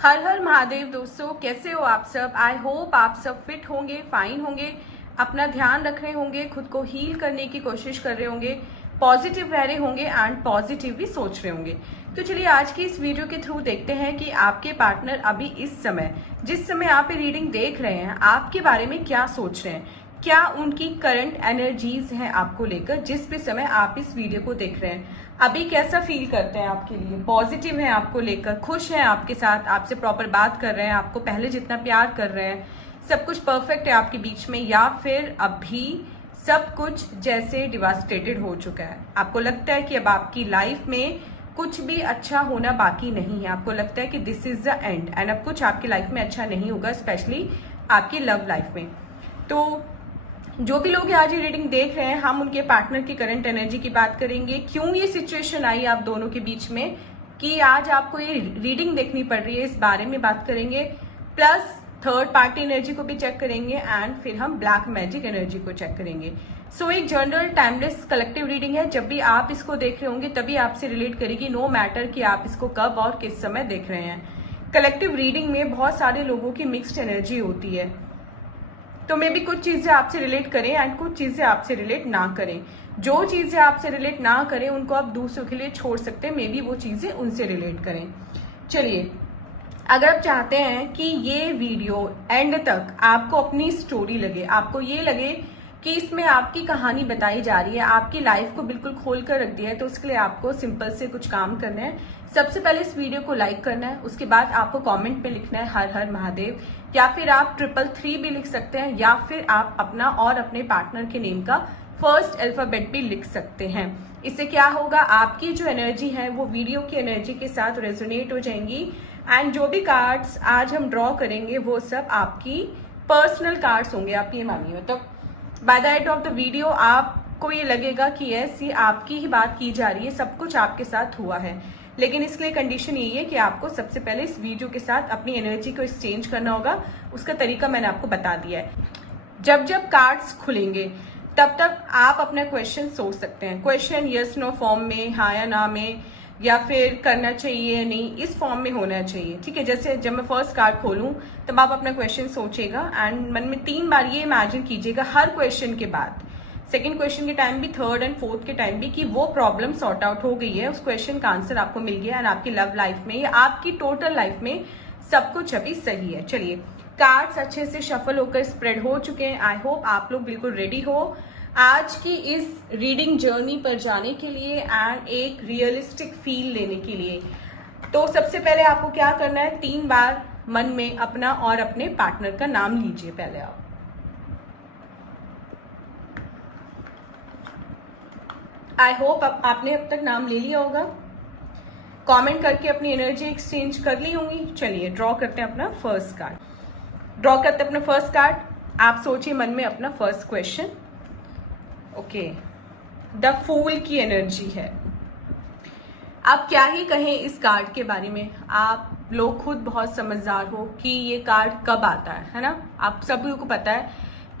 हर हर महादेव दोस्तों, कैसे हो आप सब। आई होप आप सब फिट होंगे, फाइन होंगे, अपना ध्यान रख रहे होंगे, खुद को हील करने की कोशिश कर रहे होंगे, पॉजिटिव रह रहे होंगे एंड पॉजिटिव भी सोच रहे होंगे। तो चलिए आज की इस वीडियो के थ्रू देखते हैं कि आपके पार्टनर अभी इस समय, जिस समय आप ये रीडिंग देख रहे हैं, आपके बारे में क्या सोच रहे हैं, क्या उनकी करंट एनर्जीज हैं आपको लेकर। जिस भी समय आप इस वीडियो को देख रहे हैं, अभी कैसा फील करते हैं आपके लिए, पॉजिटिव है आपको लेकर, खुश हैं आपके साथ, आपसे प्रॉपर बात कर रहे हैं, आपको पहले जितना प्यार कर रहे हैं, सब कुछ परफेक्ट है आपके बीच में, या फिर अभी सब कुछ जैसे डिवास्टेटेड हो चुका है। आपको लगता है कि अब आपकी लाइफ में कुछ भी अच्छा होना बाकी नहीं है, आपको लगता है कि this is the end and अब कुछ आपकी लाइफ में अच्छा नहीं होगा, स्पेशली आपकी लव लाइफ में। तो जो भी लोग आज ये रीडिंग देख रहे हैं, हम उनके पार्टनर की करंट एनर्जी की बात करेंगे, क्यों ये सिचुएशन आई आप दोनों के बीच में कि आज आपको ये रीडिंग देखनी पड़ रही है, इस बारे में बात करेंगे। प्लस थर्ड पार्टी एनर्जी को भी चेक करेंगे एंड फिर हम ब्लैक मैजिक एनर्जी को चेक करेंगे। सो एक जनरल टाइमलेस कलेक्टिव रीडिंग है। जब भी आप इसको देख रहे होंगे तभी आपसे रिलेट करेगी, नो मैटर कि आप इसको कब और किस समय देख रहे हैं। कलेक्टिव रीडिंग में बहुत सारे लोगों की मिक्स्ड एनर्जी होती है, तो मे भी कुछ चीजें आपसे रिलेट करें एंड कुछ चीजें आपसे रिलेट ना करें। जो चीजें आपसे रिलेट ना करें उनको आप दूसरों के लिए छोड़ सकते हैं, मे बी वो चीजें उनसे रिलेट करें। चलिए, अगर आप चाहते हैं कि ये वीडियो एंड तक आपको अपनी स्टोरी लगे, आपको ये लगे कि इसमें आपकी कहानी बताई जा रही है, आपकी लाइफ को बिल्कुल खोल कर रख दिया है, तो उसके लिए आपको सिंपल से कुछ काम करना है। सबसे पहले इस वीडियो को लाइक करना है, उसके बाद आपको कमेंट में लिखना है हर हर महादेव, या फिर आप 333 भी लिख सकते हैं, या फिर आप अपना और अपने पार्टनर के नेम का फर्स्ट अल्फाबेट भी लिख सकते हैं। इससे क्या होगा, आपकी जो एनर्जी है वो वीडियो की एनर्जी के साथ रेजोनेट हो जाएंगी एंड जो भी कार्ड्स आज हम ड्रॉ करेंगे वो सब आपकी पर्सनल कार्ड्स होंगे। आप ये मानिए, मतलब by the end of the video आपको ये लगेगा कि यस, ये आपकी ही बात की जा रही है, सब कुछ आपके साथ हुआ है। लेकिन इसके लिए कंडीशन यही है कि आपको सबसे पहले इस वीडियो के साथ अपनी एनर्जी को एक्सचेंज करना होगा। उसका तरीका मैंने आपको बता दिया है। जब जब कार्ड्स खुलेंगे तब तक आप अपना क्वेश्चन सोच सकते हैं। क्वेश्चन यस नो फॉर्म में, हाँ या ना में, या फिर करना चाहिए या नहीं, इस फॉर्म में होना चाहिए। ठीक है, जैसे जब मैं फर्स्ट कार्ड खोलूं तब आप अपना क्वेश्चन सोचेगा एंड मन में 3 बार ये इमेजिन कीजिएगा हर क्वेश्चन के बाद, सेकंड क्वेश्चन के टाइम भी, थर्ड एंड फोर्थ के टाइम भी, कि वो प्रॉब्लम सॉर्ट आउट हो गई है, उस क्वेश्चन का आंसर आपको मिल गया एंड आपकी लव लाइफ में या आपकी टोटल लाइफ में सब कुछ अभी सही है। चलिए, कार्ड्स अच्छे से शफल होकर स्प्रेड हो चुके हैं। आई होप आप लोग बिल्कुल रेडी हो आज की इस रीडिंग जर्नी पर जाने के लिए एंड एक रियलिस्टिक फील लेने के लिए। तो सबसे पहले आपको क्या करना है, 3 बार मन में अपना और अपने पार्टनर का नाम लीजिए। पहले आप आई होप आपने अब तक नाम ले लिया होगा, कमेंट करके अपनी एनर्जी एक्सचेंज कर ली होंगी। चलिए ड्रॉ करते हैं अपना फर्स्ट कार्ड। ड्रॉ करते हैं अपना फर्स्ट कार्ड। आप सोचिए मन में अपना first question. Okay, the fool की एनर्जी है। आप क्या ही कहें इस कार्ड के बारे में, आप लोग खुद बहुत समझदार हो कि ये कार्ड कब आता है ना। आप सभी को पता है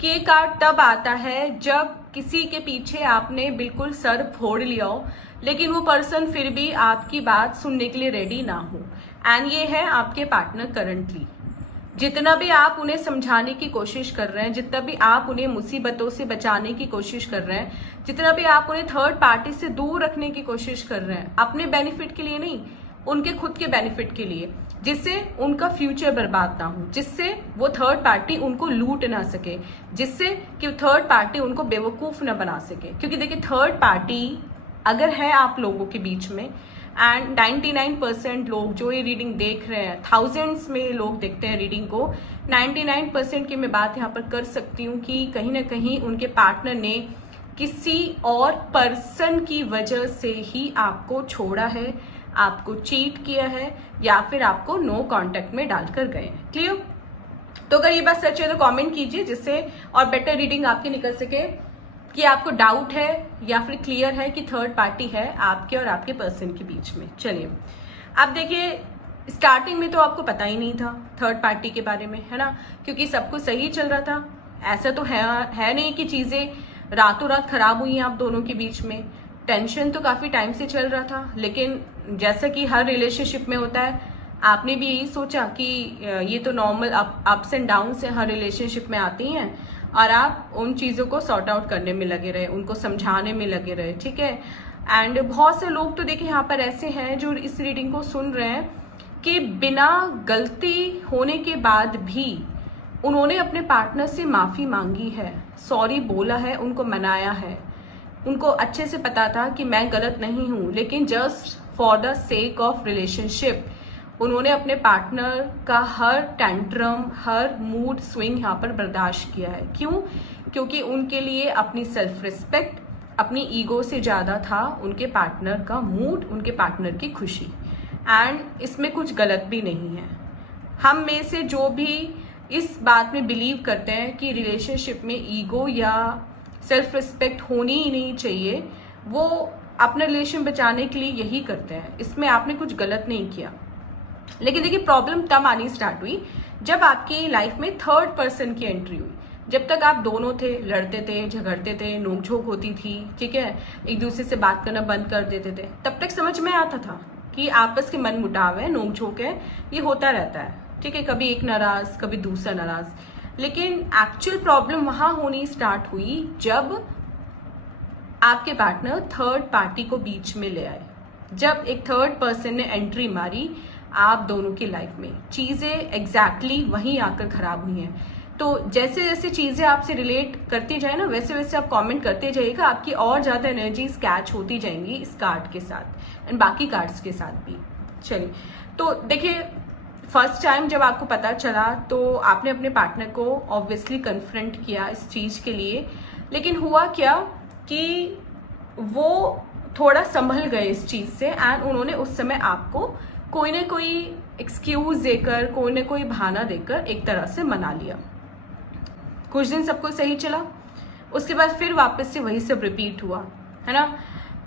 कि ये कार्ड तब आता है जब किसी के पीछे आपने बिल्कुल सर फोड़ लिया हो, लेकिन वो पर्सन फिर भी आपकी बात सुनने के लिए रेडी ना हो। एंड ये है आपके पार्टनर करंटली। जितना भी आप उन्हें समझाने की कोशिश कर रहे हैं, जितना भी आप उन्हें मुसीबतों से बचाने की कोशिश कर रहे हैं, जितना भी आप उन्हें थर्ड पार्टी से दूर रखने की कोशिश कर रहे हैं, अपने बेनिफिट के लिए नहीं, उनके खुद के बेनिफिट के लिए, जिससे उनका फ्यूचर बर्बाद ना हो, जिससे वो थर्ड पार्टी उनको लूट ना सके, जिससे कि थर्ड पार्टी उनको बेवकूफ ना बना सके। क्योंकि देखिए, थर्ड पार्टी अगर है आप लोगों के बीच में, एंड 99% लोग जो ये रीडिंग देख रहे हैं, थाउजेंड्स में लोग देखते हैं रीडिंग को, 99% की मैं बात यहाँ पर कर सकती हूँ कि कहीं ना कहीं उनके पार्टनर ने किसी और पर्सन की वजह से ही आपको छोड़ा है, आपको चीट किया है, या फिर आपको नो कांटेक्ट में डालकर गए हैं। क्लियर? तो अगर ये बात सच है तो कमेंट कीजिए, जिससे और बेटर रीडिंग आपकी निकल सके कि आपको डाउट है या फिर क्लियर है कि थर्ड पार्टी है आपके और आपके पर्सन के बीच में। चलिए, आप देखिए, स्टार्टिंग में तो आपको पता ही नहीं था थर्ड पार्टी के बारे में, है ना, क्योंकि सब कुछ सही चल रहा था। ऐसा तो है नहीं कि चीजें रातों रात खराब हुई हैं आप दोनों के बीच में। टेंशन तो काफी टाइम से चल रहा था, लेकिन जैसा कि हर रिलेशनशिप में होता है, आपने भी यही सोचा कि ये तो नॉर्मल अप्स एंड डाउन से हर रिलेशनशिप में आती हैं, और आप उन चीज़ों को सॉर्ट आउट करने में लगे रहे, उनको समझाने में लगे रहे, ठीक है। एंड बहुत से लोग तो देखिए यहाँ पर ऐसे हैं जो इस रीडिंग को सुन रहे हैं कि बिना गलती होने के बाद भी उन्होंने अपने पार्टनर से माफ़ी मांगी है, सॉरी बोला है, उनको मनाया है। उनको अच्छे से पता था कि मैं गलत नहीं हूँ, लेकिन just for the sake of relationship उन्होंने अपने पार्टनर का हर टेंट्रम, हर मूड स्विंग यहाँ पर बर्दाश्त किया है। क्यों? क्योंकि उनके लिए अपनी सेल्फ रिस्पेक्ट, अपनी ईगो से ज़्यादा था उनके पार्टनर का मूड, उनके पार्टनर की खुशी। एंड इसमें कुछ गलत भी नहीं है। हम में से जो भी इस बात में बिलीव करते हैं कि रिलेशनशिप में ईगो या सेल्फ रिस्पेक्ट होनी ही नहीं चाहिए, वो अपना रिलेशन बचाने के लिए यही करते हैं। इसमें आपने कुछ गलत नहीं किया। लेकिन देखिए प्रॉब्लम तब आनी स्टार्ट हुई जब आपकी लाइफ में थर्ड पर्सन की एंट्री हुई। जब तक आप दोनों थे, लड़ते थे, झगड़ते थे, नोकझोंक होती थी, ठीक है, एक दूसरे से बात करना बंद कर देते थे, तब तक समझ में आता था कि आपस के मन मुटाव है, नोकझोंक है, ये होता रहता है, ठीक है, कभी एक नाराज, कभी दूसरा नाराज। लेकिन एक्चुअल प्रॉब्लम वहां होनी स्टार्ट हुई जब आपके पार्टनर थर्ड पार्टी को बीच में ले आए। जब एक थर्ड पर्सन ने एंट्री मारी आप दोनों की लाइफ में, चीजें एग्जैक्टली वहीं आकर खराब हुई हैं। तो जैसे जैसे चीजें आपसे रिलेट करती जाए ना, वैसे वैसे आप कमेंट करते जाइएगा, आपकी और ज्यादा एनर्जीज कैच होती जाएंगी इस कार्ड के साथ एंड बाकी कार्ड्स के साथ भी। चलिए, तो देखिए फर्स्ट टाइम जब आपको पता चला तो आपने अपने पार्टनर को ऑब्वियसली कन्फ्रंट किया इस चीज के लिए। लेकिन हुआ क्या कि वो थोड़ा संभल गए इस चीज से एंड उन्होंने उस समय आपको कोई ना कोई एक्सक्यूज देकर, कोई ना कोई बहाना देकर एक तरह से मना लिया। कुछ दिन सबको सही चला, उसके बाद फिर वापस से वही सब रिपीट हुआ, है ना।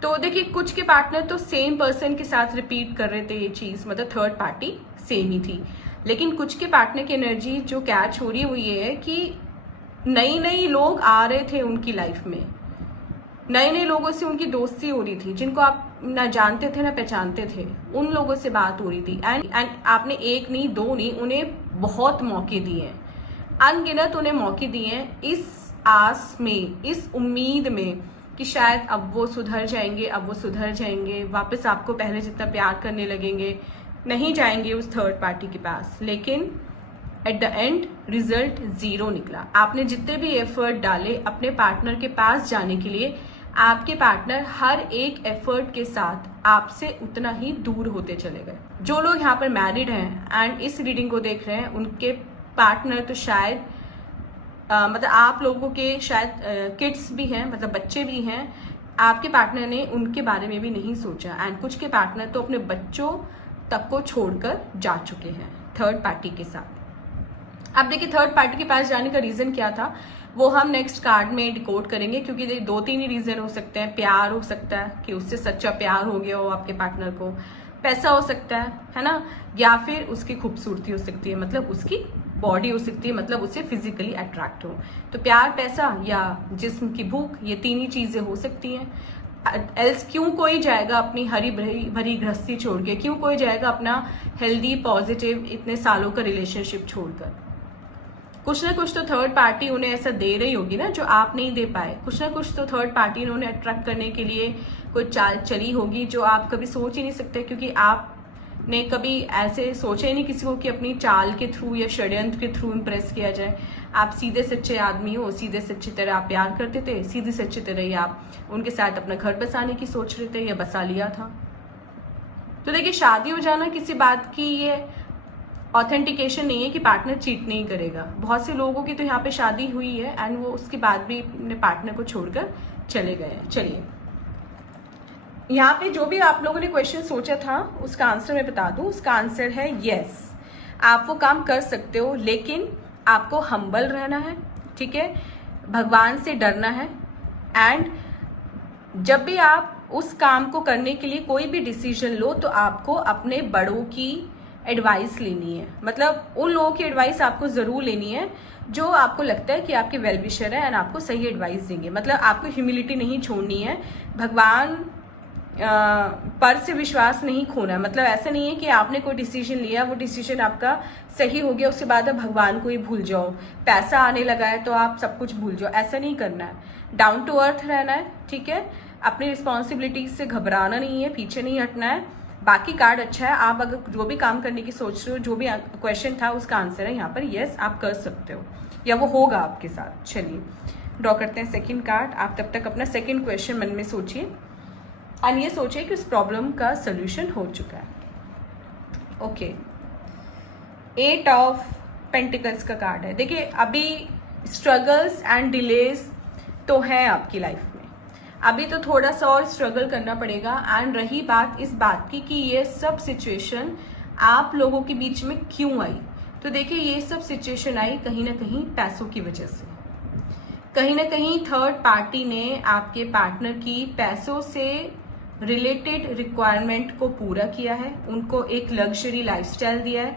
तो देखिए कुछ के पार्टनर तो सेम पर्सन के साथ रिपीट कर रहे थे ये चीज, मतलब थर्ड पार्टी सेम ही थी। लेकिन कुछ के पार्टनर की एनर्जी जो कैच हो रही है वो ये है कि नई नई लोग आ रहे थे उनकी लाइफ में, नए नए लोगों से उनकी दोस्ती हो रही थी, जिनको आप ना जानते थे ना पहचानते थे, उन लोगों से बात हो रही थी। एंड आपने एक नहीं, दो नहीं, उन्हें बहुत मौके दिए हैं, अनगिनत उन्हें मौके दिए हैं, इस आस में, इस उम्मीद में कि शायद अब वो सुधर जाएंगे, अब वो सुधर जाएंगे, वापस आपको पहले जितना प्यार करने लगेंगे, नहीं जाएंगे उस थर्ड पार्टी के पास। लेकिन at the end result zero निकला। आपने जितने भी एफर्ट डाले अपने पार्टनर के पास जाने के लिए, आपके पार्टनर हर एक एफर्ट के साथ आपसे उतना ही दूर होते चले गए। जो लोग यहाँ पर मैरिड हैं एंड इस रीडिंग को देख रहे हैं, उनके पार्टनर तो शायद मतलब आप लोगों के शायद किड्स भी हैं, मतलब बच्चे भी हैं। आपके पार्टनर ने उनके बारे में भी नहीं सोचा एंड कुछ के पार्टनर तो अपने बच्चों तक को छोड़कर जा चुके हैं थर्ड पार्टी के साथ। अब देखिए थर्ड पार्टी के पास जाने का रीजन क्या था वो हम नेक्स्ट कार्ड में डिकोड करेंगे, क्योंकि दो तीन ही रीजन हो सकते हैं। प्यार हो सकता है कि उससे सच्चा प्यार हो गया हो आपके पार्टनर को, पैसा हो सकता है ना, या फिर उसकी खूबसूरती हो सकती है, मतलब उसकी बॉडी हो सकती है, मतलब उससे फिजिकली अट्रैक्ट हो। तो प्यार, पैसा या जिस्म की भूख, ये तीन ही चीजें हो सकती हैं। एल्स क्यों कोई जाएगा अपनी हरी भरी गृहस्थी छोड़ के, क्यों कोई जाएगा अपना हेल्दी पॉजिटिव इतने सालों का रिलेशनशिप छोड़कर। कुछ ना कुछ तो थर्ड पार्टी उन्हें ऐसा दे रही होगी ना जो आप नहीं दे पाए। कुछ ना कुछ तो थर्ड पार्टी ने उन्हें अट्रैक्ट करने के लिए कोई चाल चली होगी जो आप कभी सोच ही नहीं सकते, क्योंकि आपने कभी ऐसे सोचा ही नहीं किसी को कि अपनी चाल के थ्रू या षड्यंत्र के थ्रू इम्प्रेस किया जाए। आप सीधे सच्चे आदमी हो, सीधे सच्ची तरह आप प्यार करते थे, सीधे सच्ची तरह ही आप उनके साथ अपना घर बसाने की सोच रहे थे या बसा लिया था। तो देखिए शादी हो जाना किसी बात की ये ऑथेंटिकेशन नहीं है कि पार्टनर चीट नहीं करेगा। बहुत से लोगों की तो यहाँ पे शादी हुई है एंड वो उसके बाद भी अपने पार्टनर को छोड़कर चले गए हैं। चलिए यहाँ पे जो भी आप लोगों ने क्वेश्चन सोचा था उसका आंसर मैं बता दूं। उसका आंसर है यस, आप वो काम कर सकते हो, लेकिन आपको हम्बल रहना है, ठीक है, भगवान से डरना है। एंड जब भी आप उस काम को करने के लिए कोई भी डिसीजन लो तो आपको अपने बड़ों की एडवाइस लेनी है, मतलब उन लोगों की एडवाइस आपको जरूर लेनी है जो आपको लगता है कि आपके वेल विशर है एंड आपको सही एडवाइस देंगे। मतलब आपको ह्यूमिलिटी नहीं छोड़नी है, भगवान पर से विश्वास नहीं खोना। मतलब ऐसा नहीं है कि आपने कोई डिसीजन लिया, वो डिसीजन आपका सही हो गया, उसके बाद आप भगवान को ही भूल जाओ, पैसा आने लगा है तो आप सब कुछ भूल जाओ, ऐसा नहीं करना है। डाउन टू अर्थ रहना है, ठीक है। अपनी रिस्पॉन्सिबिलिटीज से घबराना नहीं है, पीछे नहीं हटना है। बाकी कार्ड अच्छा है, आप अगर जो भी काम करने की सोच रहे हो, जो भी क्वेश्चन था उसका आंसर है यहाँ पर यस, आप कर सकते हो या वो होगा आपके साथ। चलिए ड्रॉ करते हैं सेकंड कार्ड। आप तब तक अपना सेकंड क्वेश्चन मन में सोचिए और ये सोचिए कि उस प्रॉब्लम का सोल्यूशन हो चुका है। ओके, 8 ऑफ पेंटिकल्स का कार्ड है। देखिए अभी स्ट्रगल्स एंड डिलेज तो है आपकी लाइफ में, अभी तो थोड़ा सा और स्ट्रगल करना पड़ेगा। एंड रही बात इस बात की कि ये सब सिचुएशन आप लोगों के बीच में क्यों आई, तो देखिए ये सब सिचुएशन आई कहीं ना कहीं पैसों की वजह से। कहीं ना कहीं थर्ड पार्टी ने आपके पार्टनर की पैसों से रिलेटेड रिक्वायरमेंट को पूरा किया है, उनको एक लग्जरी लाइफस्टाइल दिया है,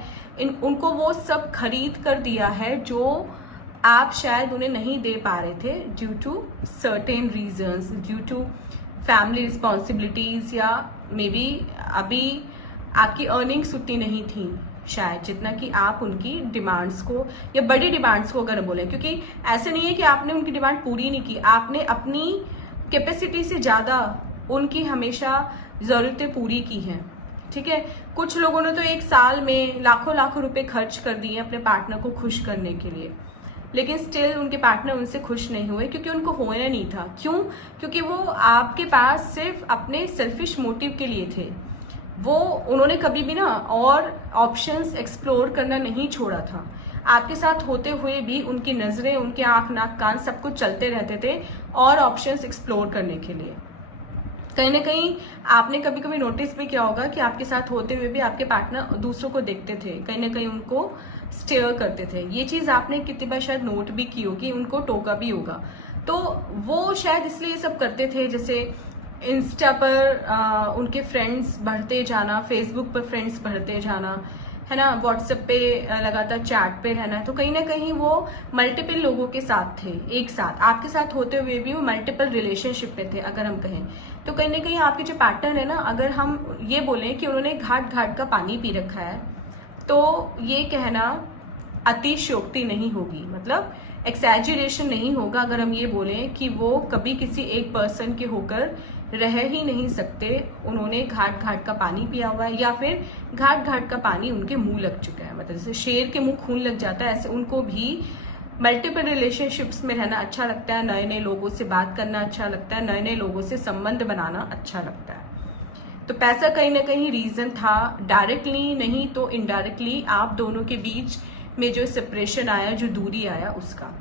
उनको वो सब खरीद कर दिया है जो आप शायद उन्हें नहीं दे पा रहे थे due to certain reasons, due to family responsibilities, या मे बी अभी आपकी अर्निंग्स उतनी नहीं थी शायद जितना कि आप उनकी डिमांड्स को या बड़ी डिमांड्स को अगर बोलें, क्योंकि ऐसे नहीं है कि आपने उनकी डिमांड पूरी नहीं की, आपने अपनी कैपेसिटी से ज़्यादा उनकी हमेशा ज़रूरतें पूरी की हैं, ठीक है। कुछ लोगों ने तो एक साल में लाखों लाखों रुपए खर्च कर दिए अपने पार्टनर को खुश करने के लिए, लेकिन स्टिल उनके पार्टनर उनसे खुश नहीं हुए क्योंकि उनको होना नहीं था। क्यों? क्योंकि वो आपके पास सिर्फ अपने सेल्फिश मोटिव के लिए थे। वो उन्होंने कभी भी ना और ऑप्शंस एक्सप्लोर करना नहीं छोड़ा था। आपके साथ होते हुए भी उनकी नज़रें, उनके आंख नाक कान सब कुछ चलते रहते थे और ऑप्शंस एक्सप्लोर करने के लिए। कहीं ना कहीं आपने कभी कभी नोटिस भी किया होगा कि आपके साथ होते हुए भी आपके पार्टनर दूसरों को देखते थे, कहीं ना कहीं उनको स्टेयर करते थे। ये चीज़ आपने कितनी बार शायद नोट भी की होगी, उनको टोका भी होगा। तो वो शायद इसलिए ये सब करते थे, जैसे इंस्टा पर उनके फ्रेंड्स बढ़ते जाना, फेसबुक पर फ्रेंड्स बढ़ते जाना, है ना, व्हाट्सएप पे लगातार चैट पे रहना। तो कहीं ना कहीं वो मल्टीपल लोगों के साथ थे एक साथ, आपके साथ होते हुए भी वो मल्टीपल रिलेशनशिप में थे अगर हम कहें। तो कहीं ना कहीं आपके जो पैटर्न है ना, अगर हम ये बोलें कि उन्होंने घाट घाट का पानी पी रखा है, तो ये कहना अतिशयोक्ति नहीं होगी, मतलब एक्सैजुरेशन नहीं होगा अगर हम ये बोलें कि वो कभी किसी एक पर्सन के होकर रह ही नहीं सकते, उन्होंने घाट घाट का पानी पिया हुआ है या फिर घाट घाट का पानी उनके मुंह लग चुका है। मतलब जैसे शेर के मुंह खून लग जाता है, ऐसे उनको भी मल्टीपल रिलेशनशिप्स में रहना अच्छा लगता है, नए नए लोगों से बात करना अच्छा लगता है, नए नए लोगों से संबंध बनाना अच्छा लगता है। तो पैसा कहीं ना कहीं रीजन था, डायरेक्टली नहीं तो इनडायरेक्टली आप दोनों के बीच में जो सेपरेशन आया, जो दूरी आया उसका।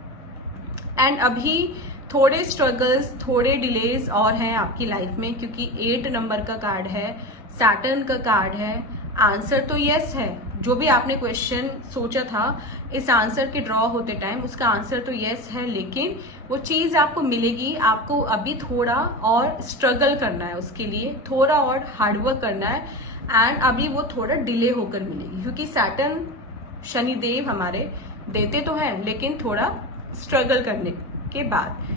एंड अभी थोड़े स्ट्रगल्स, थोड़े डिलेज और हैं आपकी लाइफ में, क्योंकि 8 नंबर का कार्ड है, सैटर्न का कार्ड है। आंसर तो यस है, जो भी आपने क्वेश्चन सोचा था इस आंसर के ड्रॉ होते टाइम, उसका आंसर तो यस है, लेकिन वो चीज़ आपको मिलेगी। आपको अभी थोड़ा और स्ट्रगल करना है, उसके लिए थोड़ा और हार्डवर्क करना है, एंड अभी वो थोड़ा डिले होकर मिलेगी, क्योंकि सैटर्न शनिदेव हमारे देते तो हैं लेकिन थोड़ा स्ट्रगल करने के बाद।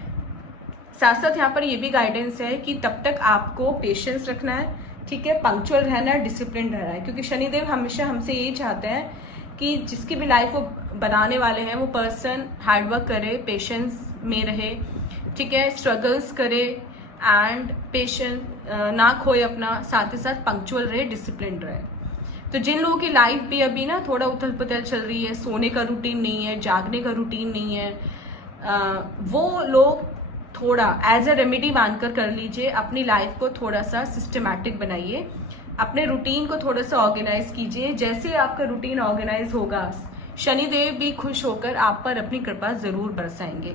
साथ साथ यहाँ पर ये भी गाइडेंस है कि तब तक आपको पेशेंस रखना है, ठीक है, पंक्चुअल रहना है, डिसिप्लिन रहना है, क्योंकि शनिदेव हमेशा हमसे यही चाहते हैं कि जिसकी भी लाइफ वो बनाने वाले हैं वो पर्सन हार्डवर्क करे, पेशेंस में रहे, ठीक है, स्ट्रगल्स करे एंड पेशेंस ना खोए अपना, साथ ही साथ पंक्चुअल रहे, डिसिप्लिन रहे। तो जिन लोगों की लाइफ भी अभी ना थोड़ा उथल पुथल चल रही है, सोने का रूटीन नहीं है, जागने का रूटीन नहीं है, वो लोग थोड़ा एज अ रेमेडी मानकर कर लीजिए, अपनी लाइफ को थोड़ा सा सिस्टमैटिक बनाइए, अपने रूटीन को थोड़ा सा ऑर्गेनाइज कीजिए। जैसे आपका रूटीन ऑर्गेनाइज होगा, शनिदेव भी खुश होकर आप पर अपनी कृपा जरूर बरसाएंगे।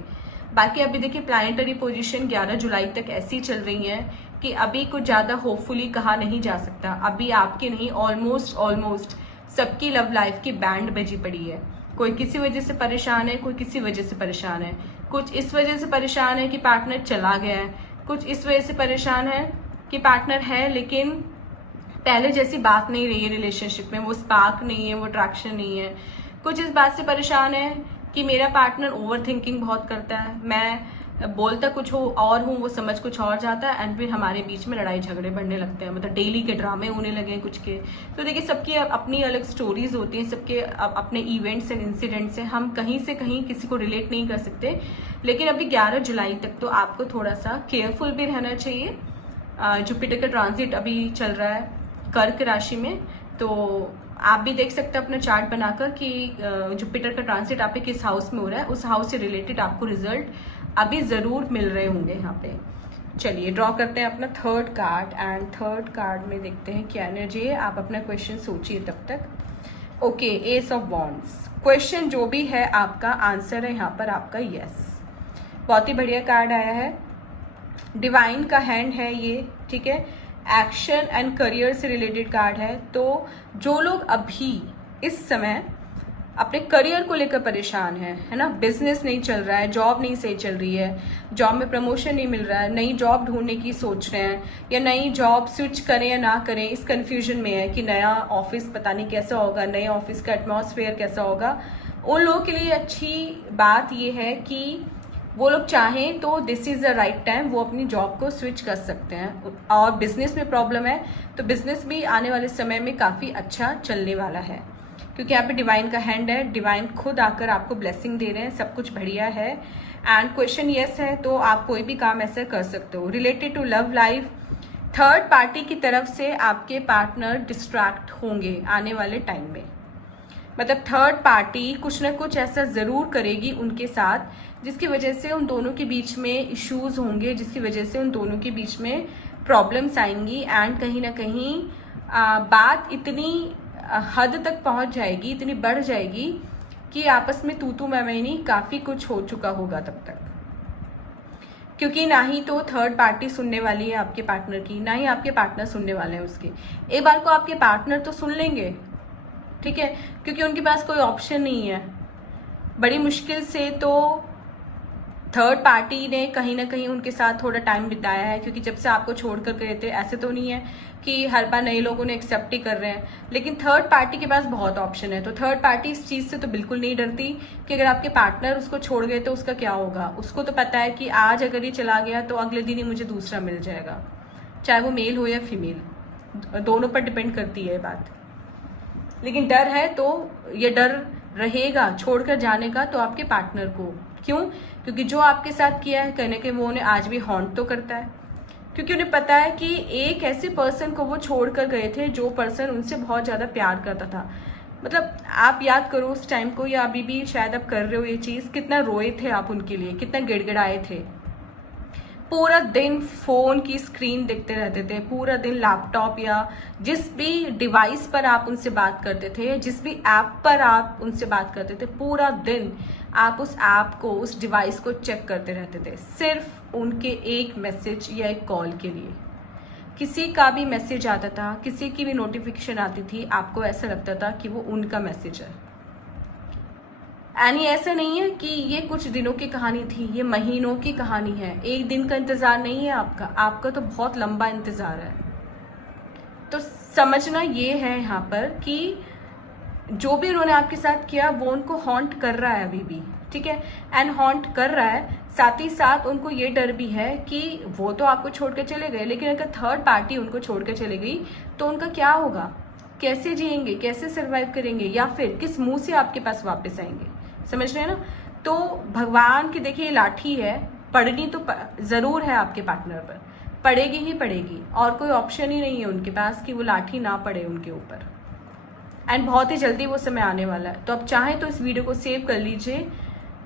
बाकी अभी देखिए प्लैनेटरी पोजीशन 11 जुलाई तक ऐसी चल रही है कि अभी कुछ ज़्यादा होपफुली कहा नहीं जा सकता। अभी आपकी नहीं, ऑलमोस्ट सबकी लव लाइफ की बैंड बजी पड़ी है। कोई किसी वजह से परेशान है, कोई किसी वजह से परेशान है, कुछ इस वजह से परेशान है कि पार्टनर चला गया है, कुछ इस वजह से परेशान है कि पार्टनर है लेकिन पहले जैसी बात नहीं रही है रिलेशनशिप में, वो स्पार्क नहीं है, वो अट्रैक्शन नहीं है। कुछ इस बात से परेशान है कि मेरा पार्टनर ओवर थिंकिंग बहुत करता है, मैं बोलता कुछ हो और हूँ, वो समझ कुछ और जाता है, एंड फिर हमारे बीच में लड़ाई झगड़े बढ़ने लगते हैं, मतलब डेली के ड्रामे होने लगे हैं कुछ के। तो देखिए सबकी अपनी अलग स्टोरीज होती हैं, सबके अपने इवेंट्स एंड इंसिडेंट्स हैं, हम कहीं से कहीं किसी को रिलेट नहीं कर सकते। लेकिन अभी 11 जुलाई तक तो आपको थोड़ा सा केयरफुल भी रहना चाहिए। जुपिटर का ट्रांजिट अभी चल रहा है कर्क राशि में, तो आप भी देख सकते हैं अपना चार्ट बनाकर कि जुपिटर का ट्रांजिट आप पे किस हाउस में हो रहा है, उस हाउस से रिलेटेड आपको रिजल्ट अभी जरूर मिल रहे होंगे यहाँ पे। चलिए ड्रॉ करते हैं अपना third card, and third card में देखते हैं क्या एनर्जी है। आप अपना क्वेश्चन सोचिए तब तक। Okay, S of wands. Question जो भी है आपका आंसर है यहाँ पर आपका यस। बहुत ही बढ़िया कार्ड आया है, डिवाइन का हैंड है ये, ठीक है। एक्शन एंड करियर से रिलेटेड कार्ड है। तो जो लोग अभी इस समय अपने करियर को लेकर परेशान है ना, बिजनेस नहीं चल रहा है, जॉब नहीं सही चल रही है, जॉब में प्रमोशन नहीं मिल रहा है, नई जॉब ढूंढने की सोच रहे हैं, या नई जॉब स्विच करें या ना करें, इस कंफ्यूजन में है कि नया ऑफिस पता नहीं कैसा होगा, नए ऑफिस का एटमॉस्फेयर कैसा होगा, उन लोगों के लिए अच्छी बात ये है कि वो लोग चाहें तो this is the right time, वो अपनी जॉब को स्विच कर सकते हैं। और बिजनेस में प्रॉब्लम है तो बिजनेस भी आने वाले समय में काफ़ी अच्छा चलने वाला है, क्योंकि यहाँ पे डिवाइन का हैंड है, डिवाइन खुद आकर आपको ब्लेसिंग दे रहे हैं, सब कुछ बढ़िया है। एंड क्वेश्चन यस है, तो आप कोई भी काम ऐसा कर सकते हो। Related to love life, third party की तरफ से आपके पार्टनर डिस्ट्रैक्ट होंगे आने वाले टाइम में, मतलब थर्ड पार्टी कुछ ना कुछ ऐसा ज़रूर करेगी उनके साथ जिसकी वजह से उन दोनों के बीच में इश्यूज होंगे, जिसकी वजह से उन दोनों के बीच में प्रॉब्लम्स आएंगी, एंड कहीं ना कहीं बात इतनी हद तक पहुंच जाएगी, इतनी बढ़ जाएगी कि आपस में तू मैं नहीं काफ़ी कुछ हो चुका होगा तब तक। क्योंकि ना ही तो थर्ड पार्टी सुनने वाली है आपके पार्टनर की, ना ही आपके पार्टनर सुनने वाले हैं उसके। एक बार को आपके पार्टनर तो सुन लेंगे, ठीक है, क्योंकि उनके पास कोई ऑप्शन नहीं है। बड़ी मुश्किल से तो थर्ड पार्टी ने कहीं ना कहीं उनके साथ थोड़ा टाइम बिताया है, क्योंकि जब से आपको छोड़कर गए थे, ऐसे तो नहीं है कि हर बार नए लोगों ने एक्सेप्ट ही कर रहे हैं, लेकिन थर्ड पार्टी के पास बहुत ऑप्शन है। तो थर्ड पार्टी इस चीज़ से तो बिल्कुल नहीं डरती कि अगर आपके पार्टनर उसको छोड़ गए तो उसका क्या होगा। उसको तो पता है कि आज अगर ये चला गया तो अगले दिन ही मुझे दूसरा मिल जाएगा, चाहे वो मेल हो या फीमेल, दोनों पर डिपेंड करती है ये बात। लेकिन डर है तो ये डर रहेगा छोड़कर जाने का, तो आपके पार्टनर को। क्यों? क्योंकि जो आपके साथ किया है कहने के वो उन्हें आज भी हॉन्ट तो करता है, क्योंकि उन्हें पता है कि एक ऐसे पर्सन को वो छोड़कर गए थे जो पर्सन उनसे बहुत ज़्यादा प्यार करता था। मतलब आप याद करो उस टाइम को, या अभी भी शायद आप कर रहे हो ये चीज़, कितना रोए थे आप उनके लिए, कितना गिड़गिड़ाए थे। पूरा दिन फ़ोन की स्क्रीन देखते रहते थे, पूरा दिन लैपटॉप या जिस भी डिवाइस पर आप उनसे बात करते थे, जिस भी ऐप पर आप उनसे बात करते थे, पूरा दिन आप उस ऐप को, उस डिवाइस को चेक करते रहते थे, सिर्फ उनके एक मैसेज या एक कॉल के लिए। किसी का भी मैसेज आता था, किसी की भी नोटिफिकेशन आती थी, आपको ऐसा लगता था कि वो उनका मैसेज है। यानी ऐसा नहीं है कि ये कुछ दिनों की कहानी थी, ये महीनों की कहानी है। एक दिन का इंतज़ार नहीं है आपका, आपका तो बहुत लंबा इंतज़ार है। तो समझना ये है यहाँ पर कि जो भी उन्होंने आपके साथ किया वो उनको हॉन्ट कर रहा है अभी भी, ठीक है, एंड हॉन्ट कर रहा है। साथ ही साथ उनको ये डर भी है कि वो तो आपको छोड़ कर चले गए, लेकिन अगर थर्ड पार्टी उनको छोड़ कर चले गई तो उनका क्या होगा, कैसे जिएंगे, कैसे सर्वाइव करेंगे, या फिर किस मुंह से आपके पास वापस आएंगे। समझ रहे हैं ना? तो भगवान की देखिए लाठी है, पड़नी तो जरूर है आपके पार्टनर पर, पड़ेगी ही पड़ेगी, और कोई ऑप्शन ही नहीं है उनके पास कि वो लाठी ना पड़े उनके ऊपर। एंड बहुत ही जल्दी वो समय आने वाला है। तो आप चाहें तो इस वीडियो को सेव कर लीजिए,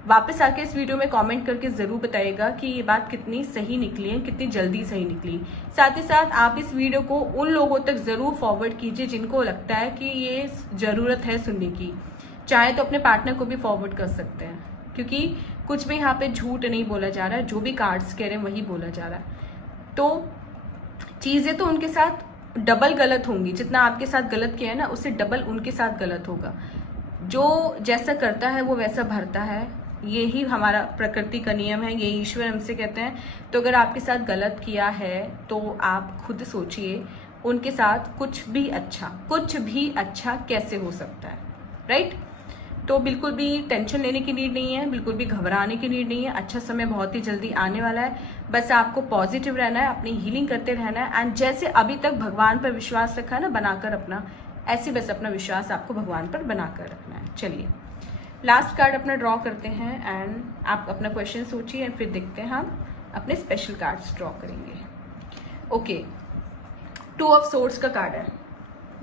वापस आके इस वीडियो में कमेंट करके ज़रूर बताइएगा कि ये बात कितनी सही निकली है, कितनी जल्दी सही निकली। साथ ही साथ आप इस वीडियो को उन लोगों तक ज़रूर फॉरवर्ड कीजिए जिनको लगता है कि ये ज़रूरत है सुनने की। चाहे तो अपने पार्टनर को भी फॉरवर्ड कर सकते हैं, क्योंकि कुछ भी यहाँ पे झूठ नहीं बोला जा रहा है, जो भी कार्ड्स कह रहे हैं वही बोला जा रहा है। तो चीज़ें तो उनके साथ डबल गलत होंगी, जितना आपके साथ गलत किया है ना उससे डबल उनके साथ गलत होगा। जो जैसा करता है वो वैसा भरता है, यही हमारा प्रकृति का नियम है, ये ईश्वर हमसे कहते हैं। तो अगर आपके साथ गलत किया है तो आप खुद सोचिए उनके साथ कुछ भी अच्छा कैसे हो सकता है, राइट? तो बिल्कुल भी टेंशन लेने की नीड नहीं है, बिल्कुल भी घबराने की नीड नहीं है। अच्छा समय बहुत ही जल्दी आने वाला है, बस आपको पॉजिटिव रहना है, अपनी हीलिंग करते रहना है। एंड जैसे अभी तक भगवान पर विश्वास रखा है ना बनाकर अपना, ऐसे बस अपना विश्वास आपको भगवान पर बनाकर रखना है। चलिए लास्ट कार्ड अपना ड्रॉ करते हैं एंड आप अपना क्वेश्चन सोचिए एंड फिर देखते हैं हम अपने स्पेशल कार्ड्स ड्रॉ करेंगे। ओके, 2 ऑफ सोर्ड्स का कार्ड है।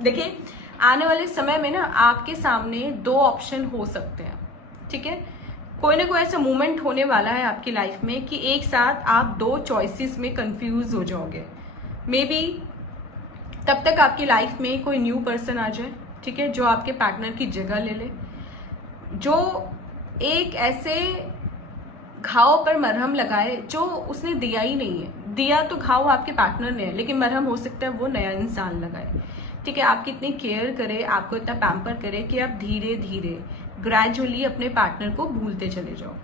देखिए आने वाले समय में ना आपके सामने 2 ऑप्शन हो सकते हैं, ठीक है। कोई ना कोई ऐसा मोमेंट होने वाला है आपकी लाइफ में कि एक साथ आप 2 चॉइसेस में कंफ्यूज हो जाओगे। मे बी तब तक आपकी लाइफ में कोई न्यू पर्सन आ जाए, ठीक है, जो आपके पार्टनर की जगह ले ले, जो एक ऐसे घाव पर मरहम लगाए जो उसने दिया ही नहीं है। दिया तो घाव आपके पार्टनर ने है, लेकिन मरहम हो सकता है वो नया इंसान लगाए, ठीक है। आपकी इतनी केयर करे, आपको इतना पैम्पर करे कि आप धीरे धीरे ग्रेजुअली अपने पार्टनर को भूलते चले जाओ।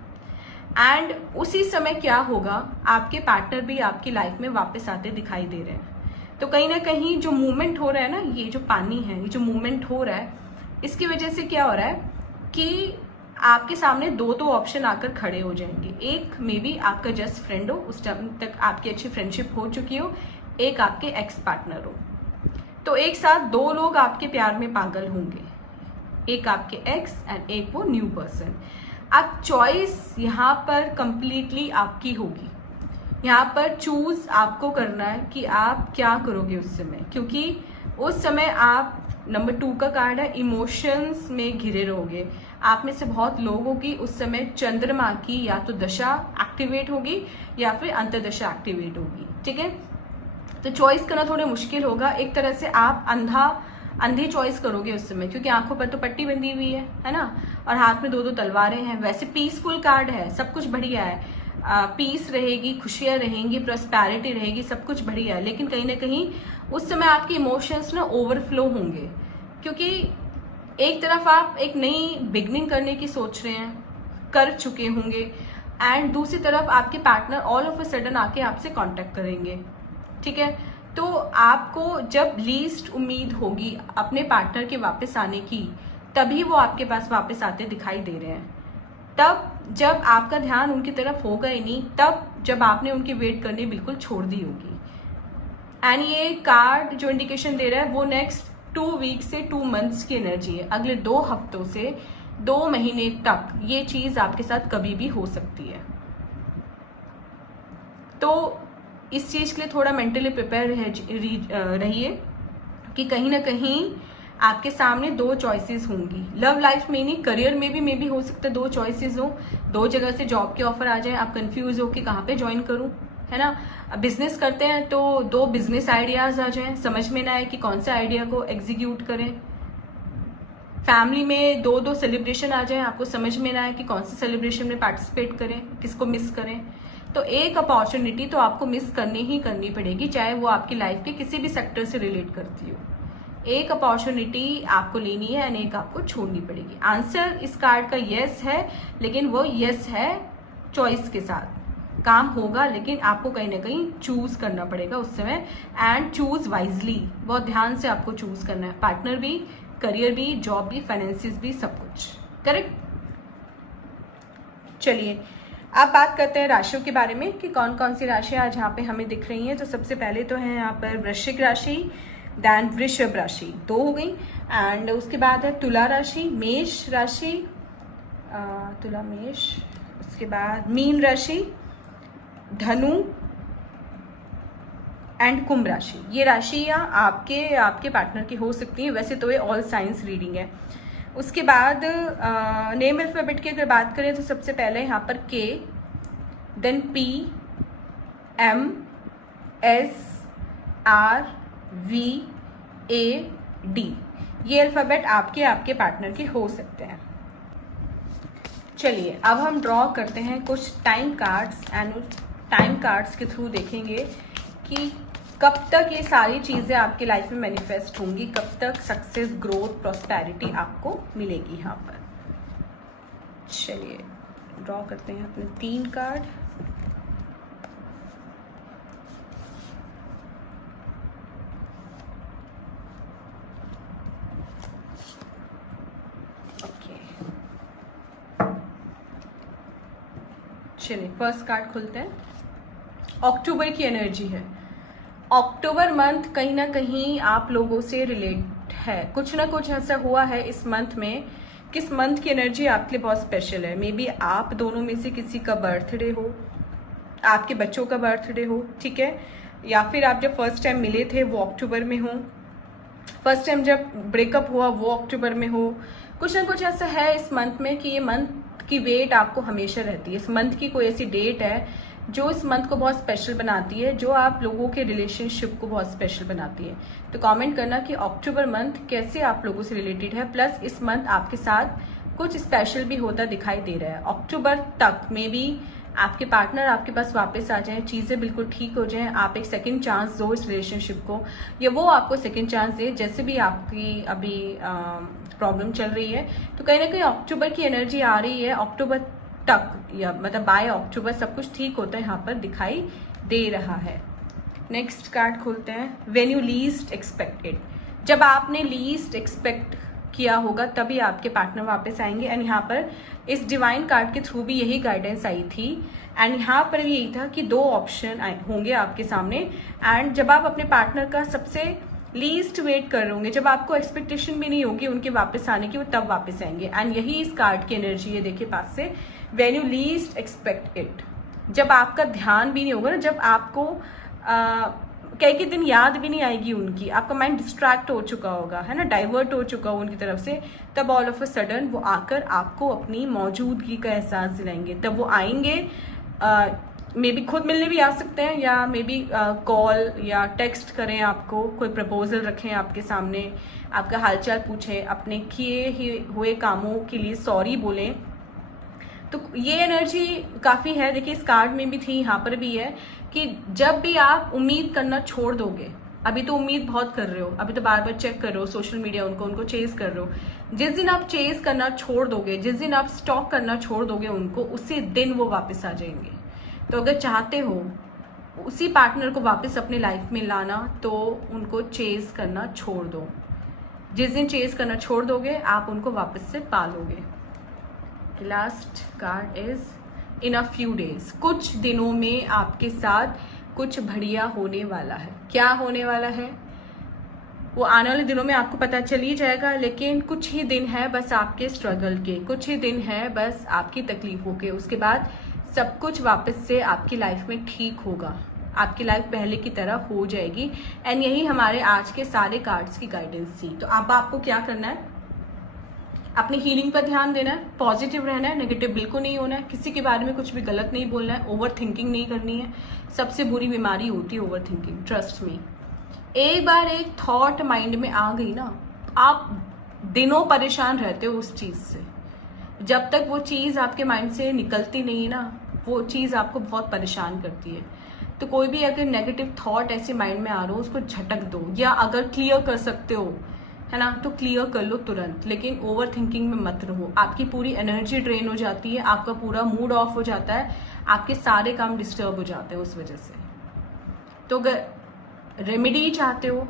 एंड उसी समय क्या होगा, आपके पार्टनर भी आपकी लाइफ में वापस आते दिखाई दे रहे हैं। तो कहीं ना कहीं जो मूवमेंट हो रहा है ना, ये जो पानी है, ये जो मूवमेंट हो रहा है, इसकी वजह से क्या हो रहा है कि आपके सामने 2 ऑप्शन आकर खड़े हो जाएंगे। एक मे बी आपका जस्ट फ्रेंड हो, उस टाइम तक आपकी अच्छी फ्रेंडशिप हो चुकी हो, एक आपके एक्स पार्टनर हो। तो एक साथ 2 लोग आपके प्यार में पागल होंगे, एक आपके एक्स एंड एक वो न्यू पर्सन। अब चॉइस यहाँ पर कंप्लीटली आपकी होगी, यहाँ पर चूज आपको करना है कि आप क्या करोगे उस समय, क्योंकि उस समय आप नंबर 2 का कार्ड है, इमोशंस में घिरे रहोगे। आप में से बहुत लोगों की उस समय चंद्रमा की या तो दशा एक्टिवेट होगी या फिर अंतर्दशा एक्टिवेट होगी, ठीक है। तो चॉइस करना थोड़ा मुश्किल होगा। एक तरह से आप अंधी चॉइस करोगे उस समय, क्योंकि आंखों पर तो पट्टी बंधी हुई है ना, और हाथ में 2 तलवारें हैं। वैसे पीसफुल कार्ड है, सब कुछ बढ़िया है, पीस रहेगी, खुशियां रहेंगी, प्रॉस्पेरिटी रहेगी, सब कुछ बढ़िया है। लेकिन कहीं ना कहीं उस समय आपके इमोशंस ना ओवरफ्लो होंगे, क्योंकि एक तरफ आप एक नई बिगनिंग करने की सोच रहे हैं, कर चुके होंगे, एंड दूसरी तरफ आपके partner all of a sudden आके आपसे कांटेक्ट करेंगे, ठीक है। तो आपको जब लीस्ट उम्मीद होगी अपने पार्टनर के वापस आने की, तभी वो आपके पास वापस आते दिखाई दे रहे हैं। तब जब आपका ध्यान उनकी तरफ होगा ही नहीं, तब जब आपने उनकी वेट करनी बिल्कुल छोड़ दी होगी। एंड ये कार्ड जो इंडिकेशन दे रहा है वो नेक्स्ट 2 वीक से 2 मंथ्स की एनर्जी है। अगले 2 हफ्तों से 2 महीने तक ये चीज आपके साथ कभी भी हो सकती है। तो इस चीज के लिए थोड़ा मेंटली प्रिपेयर रहिए कि कहीं ना कहीं आपके सामने 2 चॉइसेस होंगी। लव लाइफ में नहीं, करियर में भी हो सकता है 2 चॉइसेस हो। 2 जगह से जॉब के ऑफर आ जाए, आप कंफ्यूज हो कि कहाँ पे ज्वाइन करूं, है ना। बिजनेस करते हैं तो 2 बिजनेस आइडियाज आ जाएं, समझ में ना आए कि कौन सा आइडिया को एग्जीक्यूट करें। फैमिली में 2 सेलिब्रेशन आ जाए, आपको समझ में ना आए कि कौन से सेलिब्रेशन में पार्टिसिपेट करें, किसको मिस करें। तो एक अपॉर्चुनिटी तो आपको मिस करनी ही करनी पड़ेगी, चाहे वो आपकी लाइफ के किसी भी सेक्टर से रिलेट करती हो। एक अपॉर्चुनिटी आपको लेनी है एंड एक आपको छोड़नी पड़ेगी। आंसर इस कार्ड का यस है, लेकिन वो यस है चॉइस के साथ। काम होगा, लेकिन आपको कहीं ना कहीं चूज करना पड़ेगा उस समय, एंड चूज वाइजली। बहुत ध्यान से आपको चूज करना है, पार्टनर भी, करियर भी, जॉब भी, फाइनेंसिस भी, सब कुछ। करेक्ट। चलिए अब बात करते हैं राशियों के बारे में कि कौन कौन सी राशियां आज यहाँ पे हमें दिख रही हैं। तो सबसे पहले तो है यहाँ पर वृश्चिक राशि, देन वृषभ राशि 2 हो गई, एंड उसके बाद है तुला राशि, मेष राशि, तुला मेष, उसके बाद मीन राशि, धनु एंड कुंभ राशि। ये राशियां आपके पार्टनर की हो सकती हैं। वैसे तो ये ऑल साइंस रीडिंग है। उसके बाद नेम अल्फाबेट की अगर बात करें तो सबसे पहले यहाँ पर K, then P, M, S, R, V, A, D. ये अल्फाबेट आपके पार्टनर के हो सकते हैं। चलिए अब हम ड्रॉ करते हैं कुछ time cards, and time cards के थ्रू देखेंगे कि कब तक ये सारी चीज़ें आपकी लाइफ में मैनिफेस्ट होंगी, कब तक सक्सेस, ग्रोथ, प्रॉस्पेरिटी आपको मिलेगी यहाँ पर। चलिए ड्रॉ करते हैं अपने 3 कार्ड। ओके, चलिए फर्स्ट कार्ड खोलते हैं। अक्टूबर की एनर्जी है। अक्टूबर मंथ कहीं ना कहीं आप लोगों से रिलेट है, कुछ ना कुछ ऐसा हुआ है इस मंथ में। किस मंथ की एनर्जी आपके लिए बहुत स्पेशल है। मे बी आप दोनों में से किसी का बर्थडे हो, आपके बच्चों का बर्थडे हो, ठीक है, या फिर आप जब फर्स्ट टाइम मिले थे वो अक्टूबर में हो, फर्स्ट टाइम जब ब्रेकअप हुआ वो अक्टूबर में हो। कुछ ना कुछ ऐसा है इस मंथ में कि ये मंथ की वेट आपको हमेशा रहती है। इस मंथ की कोई ऐसी डेट है जो इस मंथ को बहुत स्पेशल बनाती है, जो आप लोगों के रिलेशनशिप को बहुत स्पेशल बनाती है। तो कमेंट करना कि अक्टूबर मंथ कैसे आप लोगों से रिलेटेड है, प्लस इस मंथ आपके साथ कुछ स्पेशल भी होता दिखाई दे रहा है। अक्टूबर तक मे बी आपके पार्टनर आपके पास वापस आ जाएं, चीज़ें बिल्कुल ठीक हो जाएं, आप एक सेकंड चांस दो इस रिलेशनशिप को, या वो आपको सेकंड चांस दे, जैसे भी आपकी अभी प्रॉब्लम चल रही है। तो कहीं ना कहीं अक्टूबर की एनर्जी आ रही है, अक्टूबर तक या मतलब बाय अक्टूबर सब कुछ ठीक होता है, यहाँ पर दिखाई दे रहा है। नेक्स्ट कार्ड खोलते हैं। व्हेन यू लीस्ट एक्सपेक्टेड, जब आपने लीस्ट एक्सपेक्ट किया होगा तभी आपके पार्टनर वापस आएंगे। एंड यहाँ पर इस डिवाइन कार्ड के थ्रू भी यही गाइडेंस आई थी। एंड यहाँ पर भी यही था कि दो ऑप्शन होंगे आपके सामने, एंड जब आप अपने पार्टनर का सबसे लीस्ट वेट कर रहे होंगे, जब आपको एक्सपेक्टेशन भी नहीं होगी उनके वापस आने की, वो तब वापस आएंगे। एंड यही इस कार्ड की एनर्जी है, देखिए पास से, when you least expect it, जब आपका ध्यान भी नहीं होगा ना, जब आपको कई दिन याद भी नहीं आएगी उनकी, आपका माइंड डिस्ट्रैक्ट हो चुका होगा, है ना, डाइवर्ट हो चुका हो उनकी तरफ से, तब ऑल ऑफ अ सडन वो आकर आपको अपनी मौजूदगी का एहसास दिलाएंगे। तब वो आएंगे, मे बी खुद मिलने भी आ सकते हैं, या मे बी कॉल या टेक्स्ट करें आपको, कोई प्रपोजल रखें आपके सामने, आपका हालचाल पूछें, अपने किए हुए कामों के लिए सॉरी बोलें। तो ये एनर्जी काफ़ी है। देखिए इस कार्ड में भी थी, यहाँ पर भी है कि जब भी आप उम्मीद करना छोड़ दोगे, अभी तो उम्मीद बहुत कर रहे हो, अभी तो बार बार चेक कर रहे हो सोशल मीडिया, उनको चेज कर रहे हो, जिस दिन आप चेज करना छोड़ दोगे, जिस दिन आप स्टॉक करना छोड़ दोगे उनको, उसी दिन वो वापस आ जाएंगे। तो अगर चाहते हो उसी पार्टनर को वापस अपने लाइफ में लाना, तो उनको चेज करना छोड़ दो। जिस दिन चेज करना छोड़ दोगे आप उनको वापस से पालोगे। Last card is in a few days, कुछ दिनों में आपके साथ कुछ बढ़िया होने वाला है। क्या होने वाला है वो आने वाले दिनों में आपको पता चल ही जाएगा, लेकिन कुछ ही दिन है बस आपके स्ट्रगल के, कुछ ही दिन है बस आपकी तकलीफों के, उसके बाद सब कुछ वापस से आपकी लाइफ में ठीक होगा, आपकी लाइफ पहले की तरह हो जाएगी। एंड यही हमारे आज के सारे कार्ड्स की गाइडेंस थी। तो अब आपको क्या करना है, अपनी हीलिंग पर ध्यान देना है, पॉजिटिव रहना है, नेगेटिव बिल्कुल नहीं होना है, किसी के बारे में कुछ भी गलत नहीं बोलना है, ओवर थिंकिंग नहीं करनी है। सबसे बुरी बीमारी होती है ओवर थिंकिंग, ट्रस्ट मी। एक बार एक थॉट माइंड में आ गई ना, आप दिनों परेशान रहते हो उस चीज से। जब तक वो चीज आपके माइंड से निकलती नहीं है ना, वो चीज आपको बहुत परेशान करती है। तो कोई भी अगर नेगेटिव थॉट ऐसे माइंड में आ रहा हो, उसको झटक दो, या अगर क्लियर कर सकते हो, है ना, तो क्लियर कर लो तुरंत। लेकिन ओवर थिंकिंग में मत रहो, आपकी पूरी एनर्जी ड्रेन हो जाती है, आपका पूरा मूड ऑफ हो जाता है, आपके सारे काम डिस्टर्ब हो जाते हैं उस वजह से। तो अगर रेमेडी चाहते हो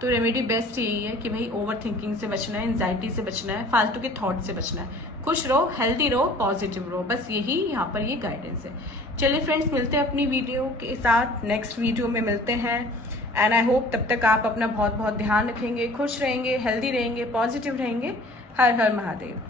तो रेमेडी बेस्ट यही है कि भाई ओवर थिंकिंग से बचना है, एंजाइटी से बचना है, फालतू के थॉट से बचना है, खुश रहो, हेल्दी रहो, पॉजिटिव रहो, बस यही यहाँ पर ये गाइडेंस है। चलिए फ्रेंड्स, मिलते हैं अपनी वीडियो के साथ, नेक्स्ट वीडियो में मिलते हैं। एंड आई होप तब तक आप अपना बहुत बहुत ध्यान रखेंगे, खुश रहेंगे, हेल्दी रहेंगे, पॉजिटिव रहेंगे। हर हर महादेव।